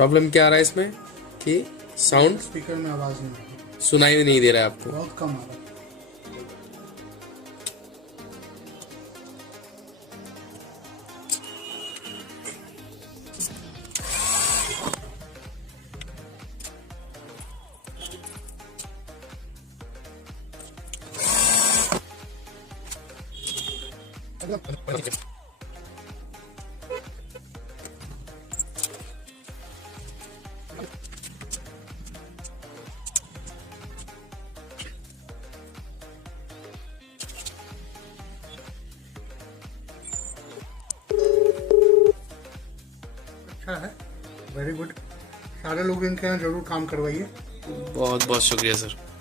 Problem क्या आ रहा है इसमें कि साउंड स्पीकर में आवाज नहीं आ रही, सुनाई भी नहीं दे रहा है आपको। बहुत कम आ रहा है। अच्छा है, वेरी गुड। सारे लोग इनके यहाँ जरूर काम करवाइए। बहुत बहुत शुक्रिया सर।